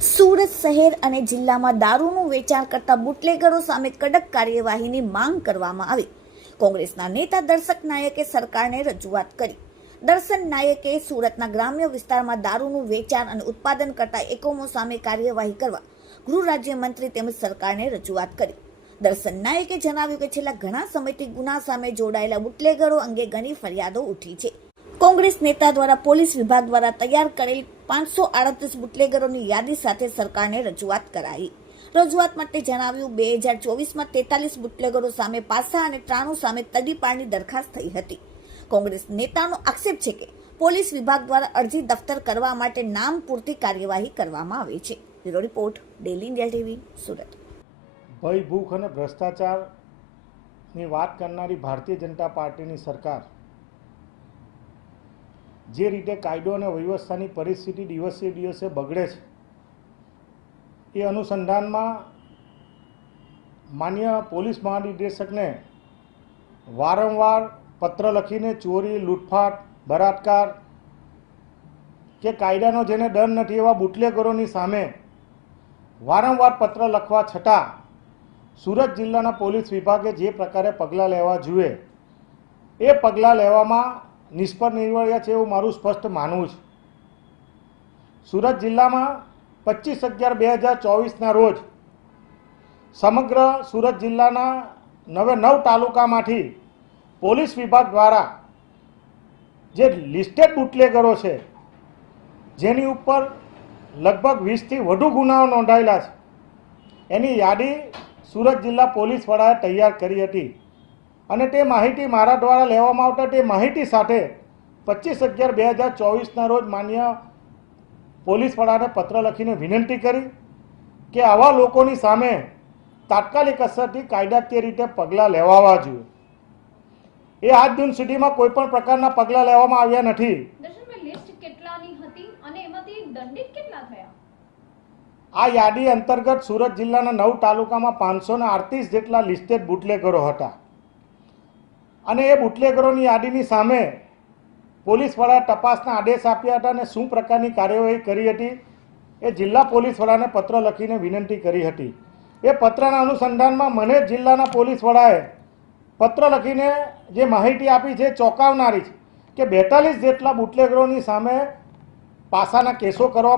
સુરત શહેર અને જિલ્લામાં દારૂનું વેચાણ કરતા બુટલેગરો સામે કડક કાર્યવાહીની માંગ કરવામાં આવી। કોંગ્રેસના નેતા દર્શક નાયકે સરકારને રજૂઆત કરી। દર્શન નાયકે સુરતના ગ્રામ્ય વિસ્તારમાં દારૂનું વેચાણ અને ઉત્પાદન કરતા એકમો સામે કાર્યવાહી કરવા ગૃહ રાજ્યમંત્રી તેમજ સરકારને રજૂઆત કરી। દર્શન નાયકે જણાવ્યું કે છેલ્લા ઘણા સમયથી ગુના સામે જોડાયેલા બુટલેગરો અંગે ઘણી ફરિયાદો ઉઠી છે। કોંગ્રેસ નેતા દ્વારા પોલીસ વિભાગ દ્વારા તૈયાર કરેલ 538 બુટલેગરોની યાદી સાથે સરકારને રજૂઆત કરાઈ। રજૂઆત માટે જણાવ્યું 2024માં 43 બુટલેગરો સામે પાસા અને 93 સામે તડીપારની દરખાસ્ત થઈ હતી। કોંગ્રેસ નેતાનો આક્ષેપ છે કે પોલીસ વિભાગ દ્વારા અરજી દફતર કરવા માટે નામ પૂરતી કાર્યવાહી કરવામાં આવે છે। Bureau report, daily India TV, Surat. ભય, ભૂખ અને ભ્રષ્ટાચારની વાત કરનારી ભારતીય જનતા પાર્ટીની સરકાર જે રીતે કાયદો અને વ્યવસ્થાની પરિસ્થિતિ દિવસે દિવસે બગડે છે, એ અનુસંધાનમાં માન્ય પોલીસ મહાનિર્દેશકને વારંવાર પત્ર લખીને ચોરી, લૂંટફાટ, બળાત્કાર કે કાયદાનો જેને ડર નથી એવા બુટલેગરોની સામે વારંવાર પત્ર લખવા છતાં સુરત જિલ્લાના પોલીસ વિભાગે જે પ્રકારે પગલાં લેવા જોઈએ એ પગલાં લેવામાં નિષ્ફળ નિવડ્યા છે એવું મારું સ્પષ્ટ માનવું છે। સુરત જિલ્લામાં 25/11/2024ના રોજ સમગ્ર સુરત જિલ્લાના 9 તાલુકામાંથી પોલીસ વિભાગ દ્વારા જે લિસ્ટેડ બુટલેગરો છે, જેની ઉપર લગભગ 20થી વધુ ગુનાઓ નોંધાયેલા છે, એની યાદી સુરત જિલ્લા પોલીસ વડાએ તૈયાર કરી હતી અને તે માહિતી મારા દ્વારા લેવામાં આવતા તે માહિતી સાથે 25/11/2024ના રોજ માન્ય પોલીસ વડાને પત્ર લખીને વિનંતી કરી કે આવા લોકોની સામે તાત્કાલિક અસરથી કાયદાકીય રીતે પગલાં લેવાવા જોઈએ। એ આજ દિન સુધીમાં કોઈ પણ પ્રકારના પગલાં લેવામાં આવ્યા નથી। આ યાદી અંતર્ગત સુરત જિલ્લાના 9 તાલુકામાં 538 જેટલા લિસ્ટેડ બુટલેગરો હતા અને એ બુટલેગરોની યાદીની સામે પોલીસ વડાએ તપાસના આદેશ આપ્યા હતા અને શું પ્રકારની કાર્યવાહી કરી હતી એ જિલ્લા પોલીસ વડાને પત્ર લખીને વિનંતી કરી હતી। એ પત્રના અનુસંધાનમાં મને જિલ્લાના પોલીસ વડાએ પત્ર લખીને જે માહિતી આપી છે ચોંકાવનારી છે કે 42 જેટલા બુટલેગરોની સામે પાસાના કેસો કરવા